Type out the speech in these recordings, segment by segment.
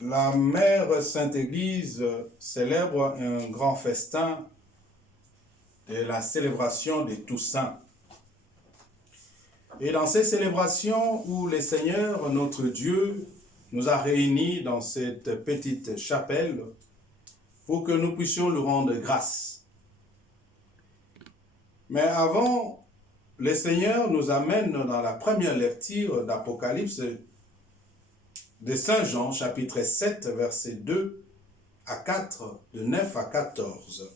La Mère Sainte Église célèbre un grand festin de la célébration de Toussaint. Et dans ces célébrations où le Seigneur, notre Dieu, nous a réunis dans cette petite chapelle pour que nous puissions lui rendre grâce. Mais avant, le Seigneur nous amène dans la première lecture d'Apocalypse de Saint Jean, chapitre 7, versets 2 à 4, de 9 à 14,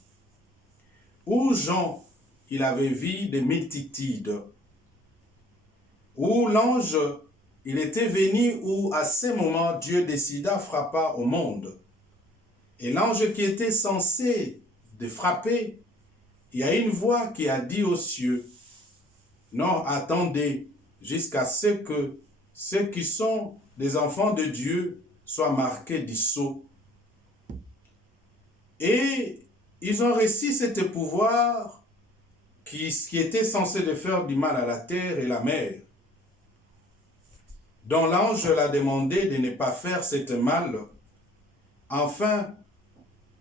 où Jean, il avait vu des multitudes, où l'ange, il était venu, où à ce moment, Dieu décida, frappa au monde. Et l'ange qui était censé de frapper, il y a une voix qui a dit aux cieux, « Non, attendez, jusqu'à ce que ceux qui sont des enfants de Dieu soient marqués du sceau. » Et ils ont reçu ce pouvoir qui était censé de faire du mal à la terre et la mer, dont l'ange l'a demandé de ne pas faire ce mal, afin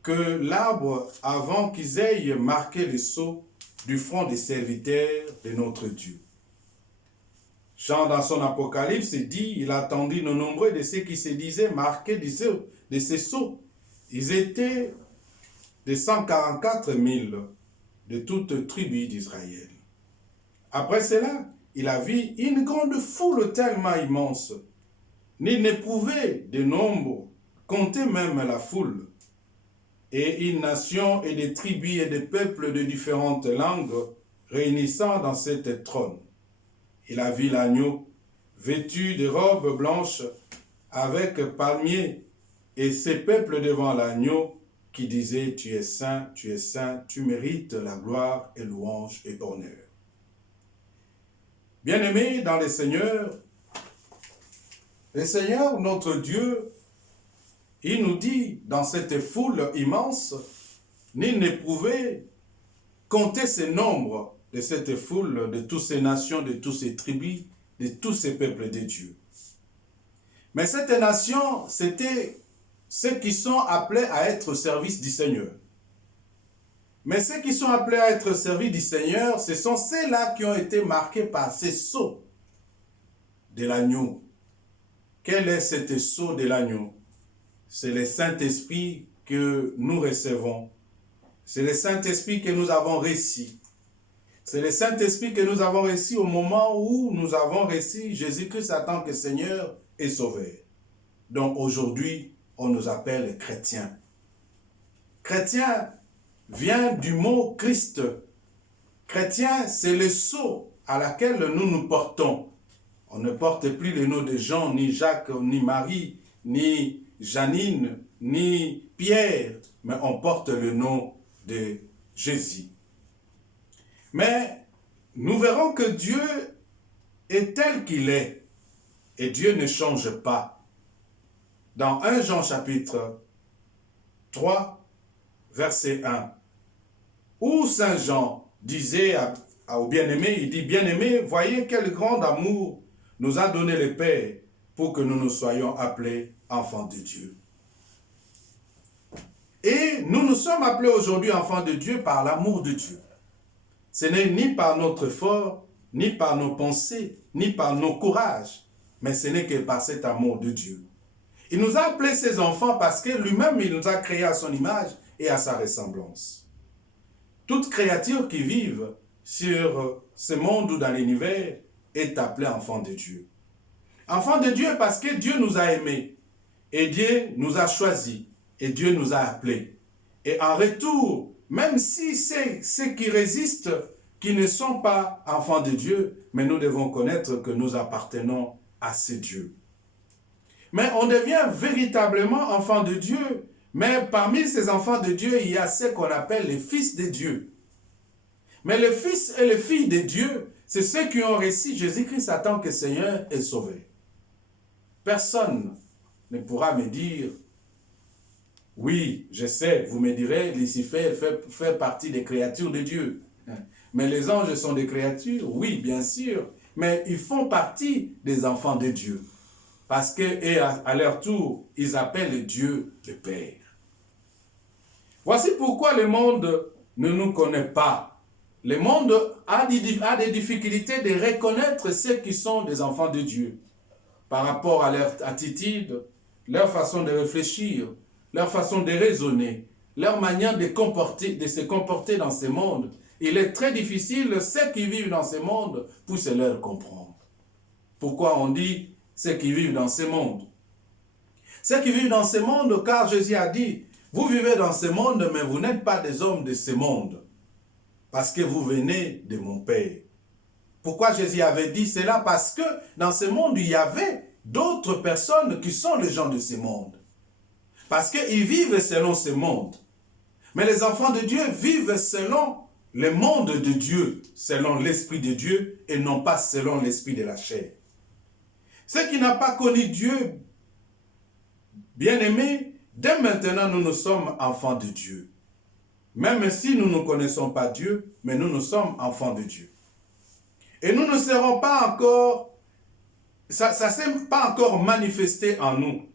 que l'arbre, avant qu'ils aient marqué le sceau du front des serviteurs de notre Dieu. Jean, dans son Apocalypse, dit, il attendit de nombreux de ceux qui se disaient marqués de ces sceaux. Ils étaient de 144 000 de toute tribu d'Israël. Après cela, il a vu une grande foule tellement immense. Nul ne pouvait de nombre compter même la foule. Et une nation et des tribus et des peuples de différentes langues réunissant dans cette trône. Il a vu l'agneau vêtu de robes blanches avec palmiers et ces peuples devant l'agneau qui disaient « Tu es saint, tu mérites la gloire et louange et honneur. » Bien-aimés dans le Seigneur, notre Dieu, il nous dit dans cette foule immense, nul ne pouvait compter ce nombre de cette foule, de toutes ces nations, de toutes ces tribus, de tous ces peuples de Dieu. Mais cette nation, c'était ceux qui sont appelés à être au service du Seigneur. Mais ceux qui sont appelés à être au service du Seigneur, ce sont ceux-là qui ont été marqués par ces sceaux de l'agneau. Quel est cet sceau de l'agneau? C'est le Saint-Esprit que nous recevons. C'est le Saint-Esprit que nous avons reçu. C'est le Saint-Esprit que nous avons reçu au moment où nous avons reçu Jésus-Christ en tant que Seigneur et Sauveur. Donc aujourd'hui, on nous appelle chrétiens. Chrétien vient du mot Christ. Chrétien, c'est le sceau à laquelle nous nous portons. On ne porte plus le nom de Jean, ni Jacques, ni Marie, ni Janine, ni Pierre, mais on porte le nom de Jésus. Mais nous verrons que Dieu est tel qu'il est, et Dieu ne change pas. Dans 1 Jean chapitre 3, verset 1, où Saint Jean disait au bien-aimé, il dit, « Bien-aimé, voyez quel grand amour nous a donné le Père pour que nous nous soyons appelés enfants de Dieu. » Et nous nous sommes appelés aujourd'hui enfants de Dieu par l'amour de Dieu. Ce n'est ni par notre effort, ni par nos pensées, ni par nos courages, mais ce n'est que par cet amour de Dieu. Il nous a appelés ses enfants parce que lui-même, il nous a créés à son image et à sa ressemblance. Toute créature qui vive sur ce monde ou dans l'univers est appelée enfant de Dieu. Enfant de Dieu parce que Dieu nous a aimés, et Dieu nous a choisis, et Dieu nous a appelés. Et en retour, même si c'est ceux qui résistent, qui ne sont pas enfants de Dieu, mais nous devons connaître que nous appartenons à ce Dieu. Mais on devient véritablement enfant de Dieu, mais parmi ces enfants de Dieu, il y a ceux qu'on appelle les fils de Dieu. Mais les fils et les filles de Dieu, c'est ceux qui ont reçu Jésus-Christ en tant que Seigneur et Sauveur. Personne ne pourra me dire, oui, je sais, vous me direz, Lucifer fait partie des créatures de Dieu. Mais les anges sont des créatures, oui, bien sûr, mais ils font partie des enfants de Dieu. parce que, et à leur tour, ils appellent Dieu le Père. Voici pourquoi le monde ne nous connaît pas. Le monde a des difficultés de reconnaître ceux qui sont des enfants de Dieu par rapport à leur attitude, leur façon de réfléchir, leur façon de raisonner, leur manière de se comporter dans ce monde. Il est très difficile, ceux qui vivent dans ce monde, pour se leur comprendre. Pourquoi on dit ceux qui vivent dans ce monde? Ceux qui vivent dans ce monde, car Jésus a dit, vous vivez dans ce monde, mais vous n'êtes pas des hommes de ce monde, parce que vous venez de mon Père. Pourquoi Jésus avait dit cela? Parce que dans ce monde, il y avait d'autres personnes qui sont les gens de ce monde. Parce qu'ils vivent selon ce monde. Mais les enfants de Dieu vivent selon le monde de Dieu, selon l'Esprit de Dieu, et non pas selon l'esprit de la chair. Ceux qui n'ont pas connu Dieu, bien-aimés, dès maintenant, nous sommes enfants de Dieu. Même si nous ne connaissons pas Dieu, mais nous sommes enfants de Dieu. Et nous ne serons pas encore, ça ne s'est pas encore manifesté en nous.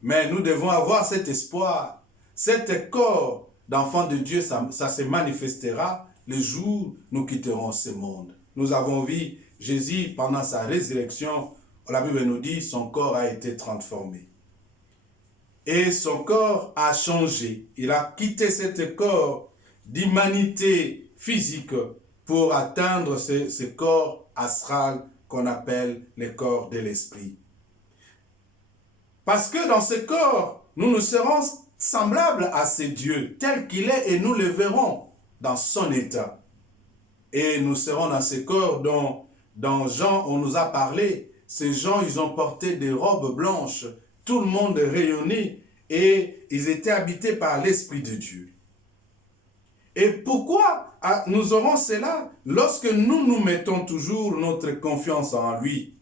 Mais nous devons avoir cet espoir, cet corps d'enfants de Dieu, ça se manifestera le jour où nous quitterons ce monde. Nous avons vu Jésus pendant sa résurrection, la Bible nous dit son corps a été transformé. Et son corps a changé. Il a quitté cet corps d'humanité physique pour atteindre ce corps astral qu'on appelle le corps de l'esprit. Parce que dans ce corps, nous serons semblables à ce Dieu tel qu'il est et nous le verrons dans son état. Et nous serons dans ce corps dont Jean, on nous a parlé. Ces gens, ils ont porté des robes blanches. Tout le monde rayonnait et ils étaient habités par l'Esprit de Dieu. Et pourquoi nous aurons cela? Lorsque nous mettons toujours notre confiance en lui.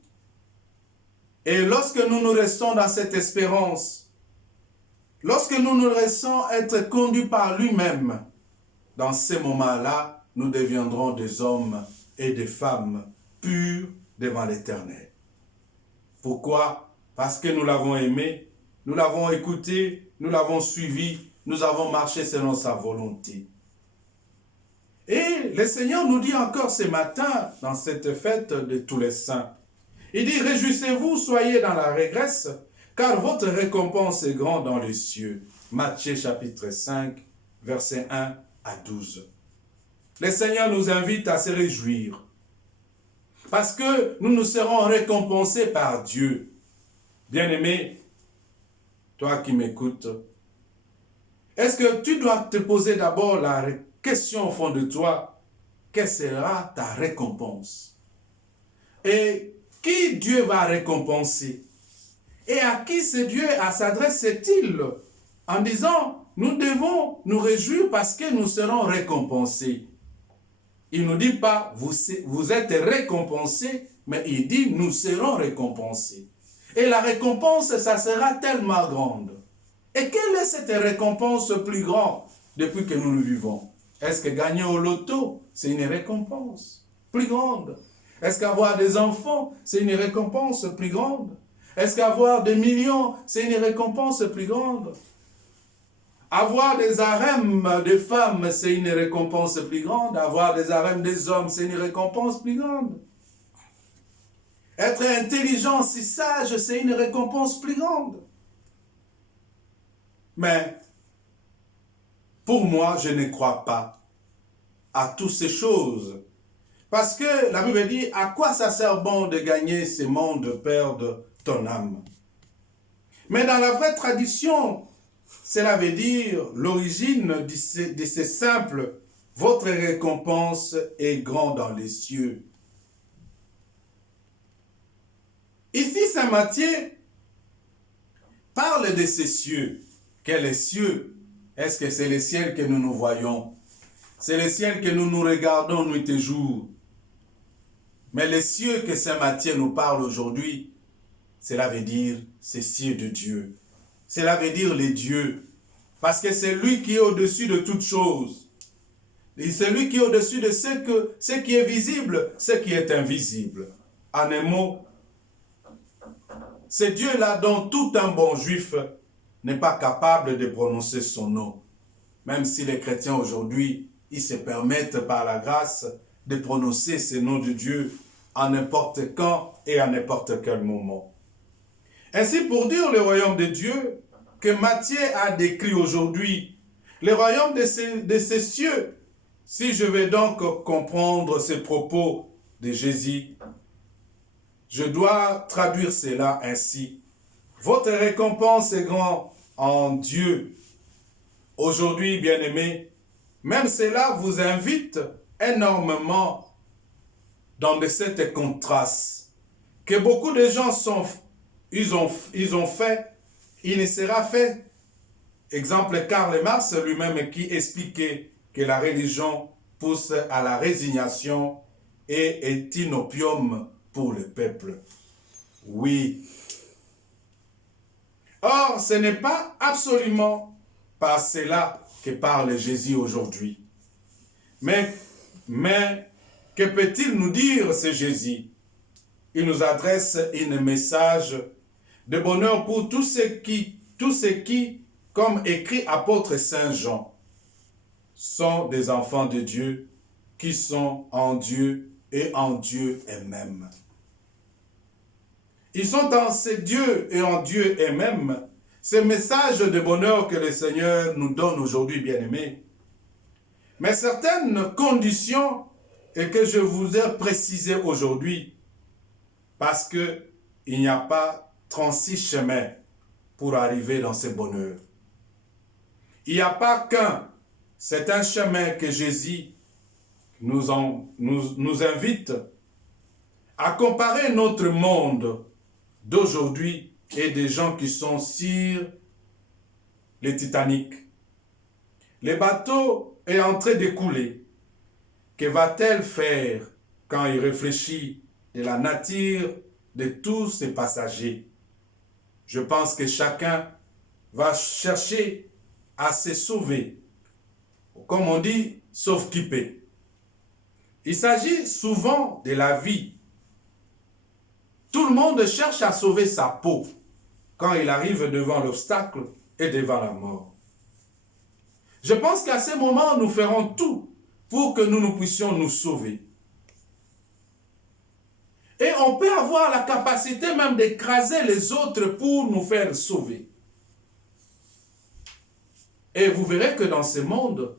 Et lorsque nous restons dans cette espérance, lorsque nous restons être conduits par lui-même, dans ces moments-là, nous deviendrons des hommes et des femmes purs devant l'Éternel. Pourquoi? Parce que nous l'avons aimé, nous l'avons écouté, nous l'avons suivi, nous avons marché selon sa volonté. Et le Seigneur nous dit encore ce matin, dans cette fête de tous les saints, il dit, réjouissez-vous, soyez dans la régresse, car votre récompense est grande dans les cieux. Matthieu chapitre 5, versets 1 à 12. Le Seigneur nous invite à se réjouir, parce que nous serons récompensés par Dieu. Bien-aimé, toi qui m'écoutes, est-ce que tu dois te poser d'abord la question au fond de toi, quelle sera ta récompense? Et qui Dieu va récompenser? Et à qui ce Dieu s'adresse-t-il? En disant, nous devons nous réjouir parce que nous serons récompensés. Il ne nous dit pas, vous êtes récompensés, mais il dit, nous serons récompensés. Et la récompense, ça sera tellement grande. Et quelle est cette récompense plus grande depuis que nous le vivons? Est-ce que gagner au loto, c'est une récompense plus grande? Est-ce qu'avoir des enfants, c'est une récompense plus grande? Est-ce qu'avoir des millions, c'est une récompense plus grande? Avoir des harems de femmes, c'est une récompense plus grande. Avoir des harems des hommes, c'est une récompense plus grande. Être intelligent, si sage, c'est une récompense plus grande. Mais, pour moi, je ne crois pas à toutes ces choses. Parce que la Bible dit, à quoi ça sert bon de gagner ce monde, de perdre ton âme? Mais dans la vraie tradition, cela veut dire l'origine de ces simples, votre récompense est grande dans les cieux. Ici, Saint Matthieu parle de ces cieux. Quels cieux? Est-ce que c'est les ciels que nous voyons? C'est les ciels que nous regardons nuit et jour. Mais les cieux que Saint Matthieu nous parle aujourd'hui, cela veut dire ces cieux de Dieu. Cela veut dire les dieux. Parce que c'est lui qui est au-dessus de toutes choses. Et c'est lui qui est au-dessus de ce qui est visible, ce qui est invisible. En un mot, ce Dieu-là dont tout un bon juif n'est pas capable de prononcer son nom. Même si les chrétiens aujourd'hui, ils se permettent par la grâce de prononcer ce nom de Dieu à n'importe quand et à n'importe quel moment. Ainsi, pour dire le royaume de Dieu que Matthieu a décrit aujourd'hui, le royaume de ces cieux, si je vais donc comprendre ces propos de Jésus, je dois traduire cela ainsi. Votre récompense est grande en Dieu. Aujourd'hui, bien-aimés, même cela vous invite énormément dans de cette contraste que beaucoup de gens ils ont fait, il ne sera fait. Exemple, Karl Marx lui-même qui expliquait que la religion pousse à la résignation et est un opium pour le peuple. Oui. Or, ce n'est pas absolument par cela que parle Jésus aujourd'hui. Mais que peut-il nous dire, ce Jésus? Il nous adresse un message de bonheur pour tous ceux qui, comme écrit apôtre Saint Jean, sont des enfants de Dieu, qui sont en Dieu et en Dieu eux-mêmes. Ils sont en ce Dieu et en Dieu eux-mêmes. Ce message de bonheur que le Seigneur nous donne aujourd'hui, bien-aimés. Mais certaines conditions et que je vous ai précisées aujourd'hui, parce qu'il n'y a pas 36 chemins pour arriver dans ce bonheur. Il n'y a pas qu'un. C'est un chemin que Jésus nous invite à comparer notre monde d'aujourd'hui et des gens qui sont sur les Titanic. Le bateau est en train de couler. Que va-t-elle faire quand il réfléchit de la nature de tous ces passagers? Je pense que chacun va chercher à se sauver. Comme on dit, sauve-qui-peut. Il s'agit souvent de la vie. Tout le monde cherche à sauver sa peau quand il arrive devant l'obstacle et devant la mort. Je pense qu'à ce moment, nous ferons tout pour que nous puissions nous sauver. Et on peut avoir la capacité même d'écraser les autres pour nous faire sauver. Et vous verrez que dans ce monde,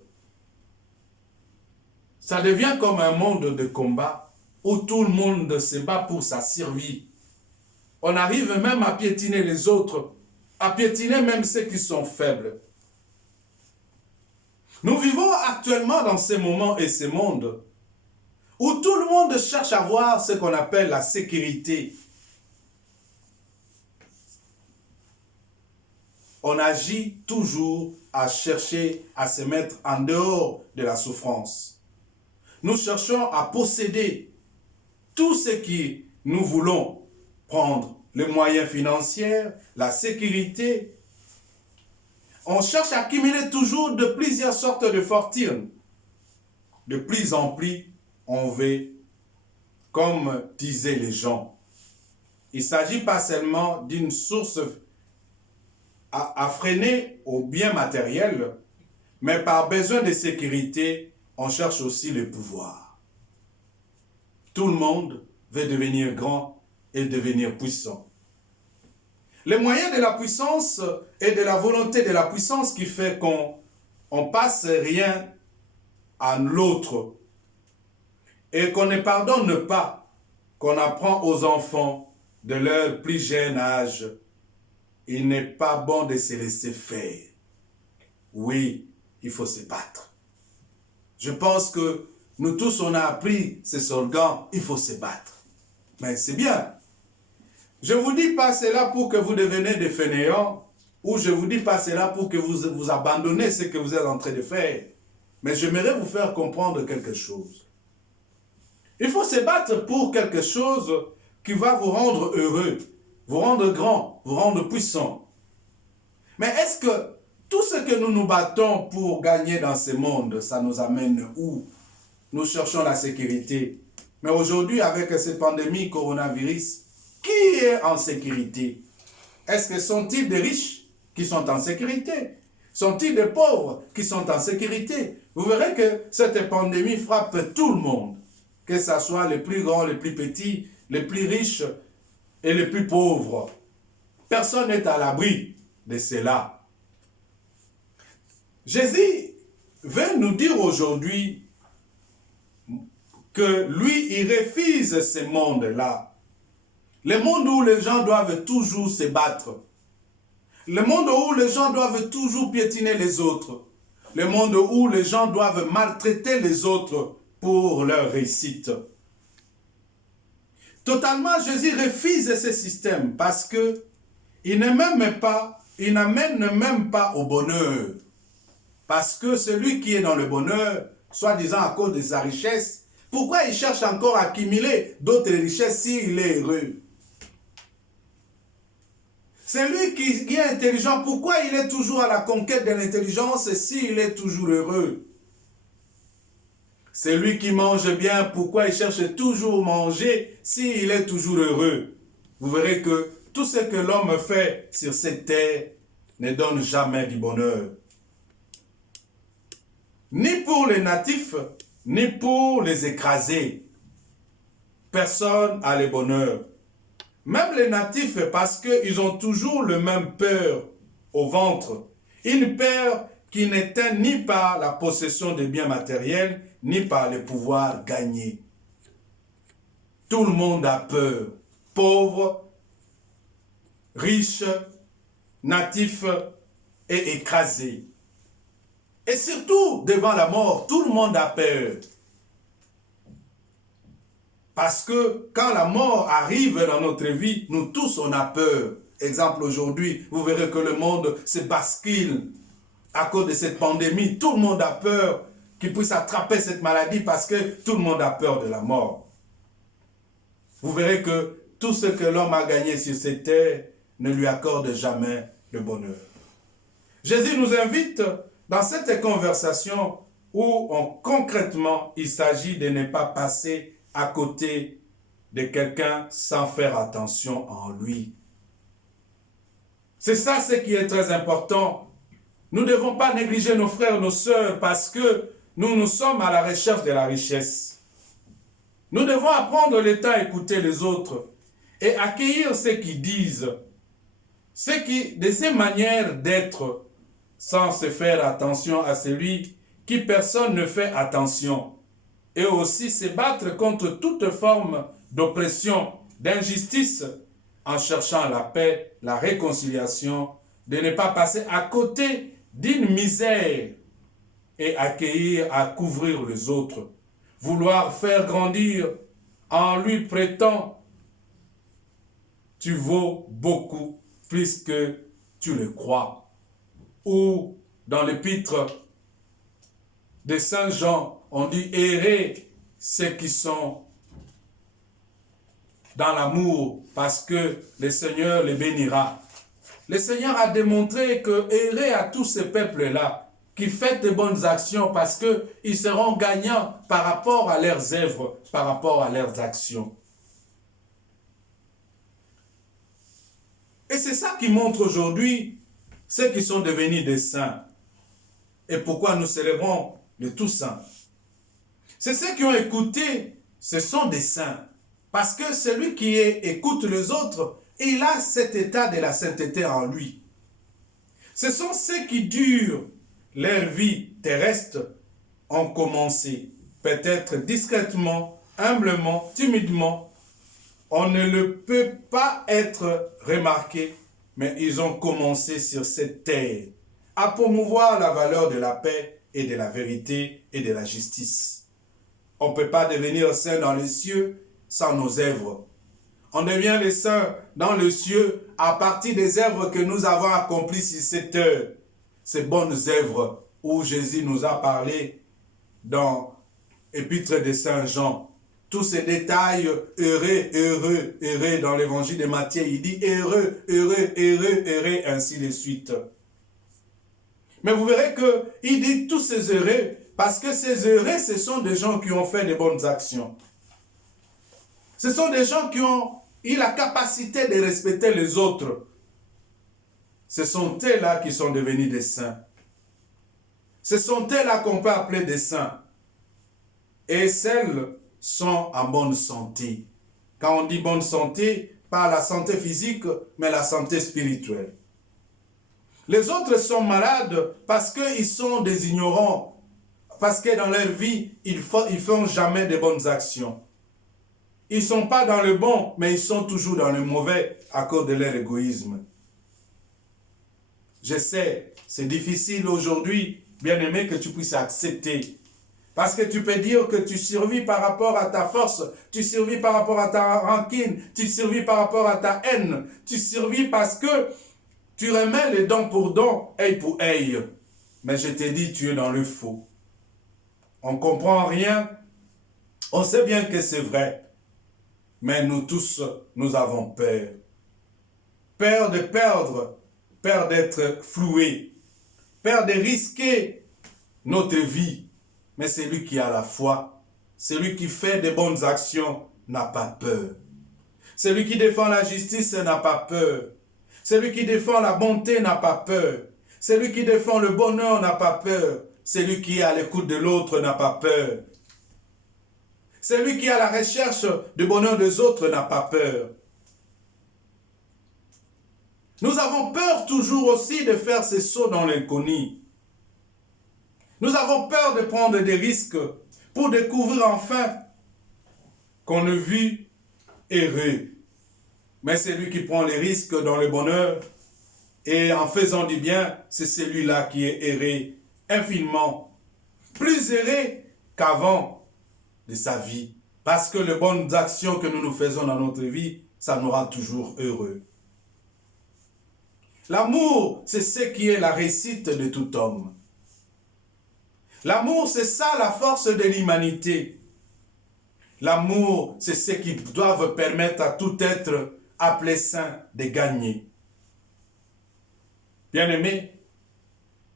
ça devient comme un monde de combat où tout le monde se bat pour sa survie. On arrive même à piétiner les autres, à piétiner même ceux qui sont faibles. Nous vivons actuellement dans ces moments et ces mondes où tout le monde cherche à voir ce qu'on appelle la sécurité. On agit toujours à chercher à se mettre en dehors de la souffrance. Nous cherchons à posséder tout ce que nous voulons prendre, les moyens financiers, la sécurité. On cherche à accumuler toujours de plusieurs sortes de fortunes. De plus en plus, on veut, comme disaient les gens, il ne s'agit pas seulement d'une source à freiner au bien matériel, mais par besoin de sécurité, on cherche aussi le pouvoir. Tout le monde veut devenir grand et devenir puissant. Les moyens de la puissance et de la volonté de la puissance qui fait qu'on passe rien à l'autre et qu'on ne pardonne pas, qu'on apprend aux enfants de leur plus jeune âge. Il n'est pas bon de se laisser faire. Oui, il faut se battre. Je pense que nous tous, on a appris ce slogan, il faut se battre. Mais c'est bien. Je ne vous dis pas cela pour que vous deveniez des fainéants, ou je ne vous dis pas cela pour que vous abandonnez ce que vous êtes en train de faire. Mais j'aimerais vous faire comprendre quelque chose. Il faut se battre pour quelque chose qui va vous rendre heureux, vous rendre grand, vous rendre puissant. Mais est-ce que tout ce que nous nous battons pour gagner dans ce monde, ça nous amène où? Nous cherchons la sécurité. Mais aujourd'hui, avec cette pandémie coronavirus, qui est en sécurité? Est-ce que sont-ils des riches qui sont en sécurité? Sont-ils des pauvres qui sont en sécurité? Vous verrez que cette pandémie frappe tout le monde, que ce soit les plus grands, les plus petits, les plus riches et les plus pauvres. Personne n'est à l'abri de cela. Jésus veut nous dire aujourd'hui que lui, il refuse ce monde-là. Le monde où les gens doivent toujours se battre. Le monde où les gens doivent toujours piétiner les autres. Le monde où les gens doivent maltraiter les autres pour leur réussite. Totalement, Jésus refuse ce système parce que il n'amène même pas au bonheur. Parce que celui qui est dans le bonheur, soi-disant à cause de sa richesse, pourquoi il cherche encore à accumuler d'autres richesses s'il est heureux? Celui qui est intelligent, pourquoi il est toujours à la conquête de l'intelligence s'il est toujours heureux? Celui qui mange bien, pourquoi il cherche toujours à manger s'il est toujours heureux? Vous verrez que tout ce que l'homme fait sur cette terre ne donne jamais du bonheur. Ni pour les natifs, ni pour les écrasés. Personne n'a le bonheur. Même les natifs, parce qu'ils ont toujours le même peur au ventre. Une peur qui n'éteint ni par la possession de biens matériels, ni par le pouvoir gagné. Tout le monde a peur. Pauvres, riches, natifs et écrasés. Et surtout, devant la mort, tout le monde a peur. Parce que quand la mort arrive dans notre vie, nous tous, on a peur. Exemple, aujourd'hui, vous verrez que le monde se bascule à cause de cette pandémie. Tout le monde a peur qu'il puisse attraper cette maladie parce que tout le monde a peur de la mort. Vous verrez que tout ce que l'homme a gagné sur cette terre ne lui accorde jamais le bonheur. Jésus nous invite dans cette conversation où concrètement il s'agit de ne pas passer à côté de quelqu'un sans faire attention en lui. C'est ça ce qui est très important. Nous ne devons pas négliger nos frères et nos sœurs parce que nous sommes à la recherche de la richesse. Nous devons apprendre le temps à écouter les autres et accueillir ce qu'ils disent, de ces manières d'être sans se faire attention à celui qui personne ne fait attention. Et aussi se battre contre toute forme d'oppression, d'injustice, en cherchant la paix, la réconciliation, de ne pas passer à côté d'une misère et accueillir, à couvrir les autres. Vouloir faire grandir en lui prêtant, tu vaux beaucoup plus que tu le crois. Ou dans l'épître de Saint Jean, on dit errer ceux qui sont dans l'amour parce que le Seigneur les bénira. Le Seigneur a démontré que errer à tous ces peuples-là qui font de bonnes actions parce qu'ils seront gagnants par rapport à leurs œuvres, par rapport à leurs actions. Et c'est ça qui montre aujourd'hui ceux qui sont devenus des saints. Et pourquoi nous célébrons le Toussaint. C'est ceux qui ont écouté, ce sont des saints. Parce que celui qui écoute les autres, il a cet état de la sainteté en lui. Ce sont ceux qui durent leur vie terrestre, ont commencé, peut-être discrètement, humblement, timidement. On ne le peut pas être remarqué, mais ils ont commencé sur cette terre à promouvoir la valeur de la paix et de la vérité et de la justice. On ne peut pas devenir saint dans les cieux sans nos œuvres. On devient les saints dans les cieux à partir des œuvres que nous avons accomplies sur cette terre. Ces bonnes œuvres où Jésus nous a parlé dans l'épître de Saint Jean. Tous ces détails, heureux, heureux, heureux, dans l'évangile de Matthieu, il dit heureux, heureux, heureux, heureux, ainsi de suite. Mais vous verrez qu'il dit tous ces heureux, parce que ces heureux, ce sont des gens qui ont fait de bonnes actions. Ce sont des gens qui ont eu la capacité de respecter les autres. ce sont elles-là qui sont devenues des saints. Ce sont elles-là qu'on peut appeler des saints. Et celles sont en bonne santé. Quand on dit bonne santé, pas la santé physique, mais la santé spirituelle. Les autres sont malades parce qu'ils sont des ignorants, parce que dans leur vie, ils ne font jamais de bonnes actions. Ils ne sont pas dans le bon, mais ils sont toujours dans le mauvais à cause de leur égoïsme. Je sais, c'est difficile aujourd'hui, bien-aimé, que tu puisses accepter. Parce que tu peux dire que tu survis par rapport à ta force, tu survis par rapport à ta rancune, tu survis par rapport à ta haine, tu survis parce que tu remets les dents pour dents, œil pour œil. Mais je t'ai dit, tu es dans le faux. On ne comprend rien. On sait bien que c'est vrai. Mais nous tous, nous avons peur. Peur de perdre, peur d'être floué, peur de risquer notre vie. Mais celui qui a la foi, celui qui fait de bonnes actions, n'a pas peur. Celui qui défend la justice n'a pas peur. Celui qui défend la bonté n'a pas peur. Celui qui défend le bonheur n'a pas peur. Celui qui est à l'écoute de l'autre n'a pas peur. Celui qui est à la recherche du bonheur des autres n'a pas peur. Nous avons peur toujours aussi de faire ces sauts dans l'inconnu. Nous avons peur de prendre des risques pour découvrir enfin qu'on a vu errer. Mais c'est lui qui prend les risques dans le bonheur et en faisant du bien, c'est celui-là qui est erré infiniment, plus erré qu'avant de sa vie. Parce que les bonnes actions que nous faisons dans notre vie, ça nous rend toujours heureux. L'amour, c'est ce qui est la réussite de tout homme. L'amour, c'est ça la force de l'humanité. L'amour, c'est ce qui doit permettre à tout être appelé saint de gagner. Bien-aimé,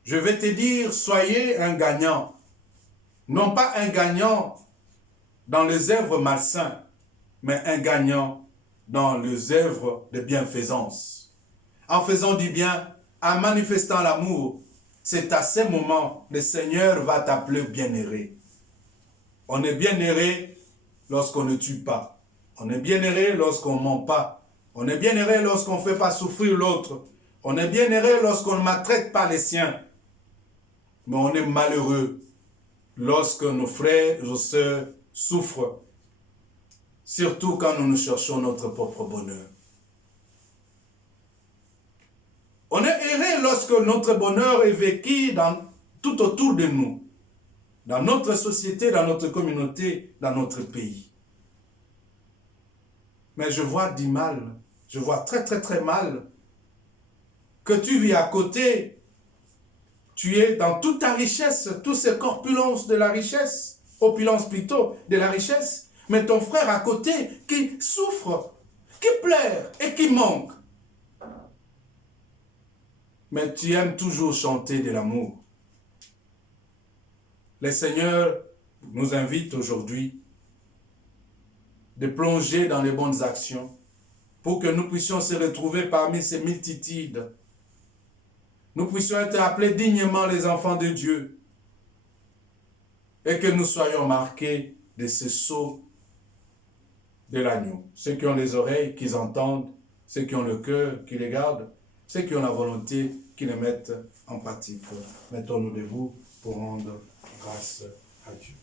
je vais te dire, soyez un gagnant. Non pas un gagnant dans les œuvres malsains, mais un gagnant dans les œuvres de bienfaisance. En faisant du bien, en manifestant l'amour, c'est à ce moment que le Seigneur va t'appeler bien-aimé. On est bien-aimé lorsqu'on ne tue pas. On est bien-aimé lorsqu'on ne ment pas. On est bien-aimé lorsqu'on ne fait pas souffrir l'autre. On est bien-aimé lorsqu'on ne maltraite pas les siens. Mais on est malheureux lorsque nos frères et nos sœurs souffrent. Surtout quand nous cherchons notre propre bonheur. On est heureux lorsque notre bonheur est vécu tout autour de nous. Dans notre société, dans notre communauté, dans notre pays. Mais je vois du mal, je vois très très très mal que tu vis à côté, tu es dans toute ta richesse, toute cette corpulence de la richesse, opulence plutôt de la richesse, mais ton frère à côté qui souffre, qui pleure et qui manque. Mais tu aimes toujours chanter de l'amour. Le Seigneur nous invite aujourd'hui de plonger dans les bonnes actions pour que nous puissions se retrouver parmi ces multitudes. Nous puissions être appelés dignement les enfants de Dieu et que nous soyons marqués de ce sceau de l'agneau. Ceux qui ont les oreilles, qu'ils entendent, ceux qui ont le cœur, qui les gardent, ceux qui ont la volonté, qui les mettent en pratique. Mettons-nous debout pour rendre grâce à Dieu.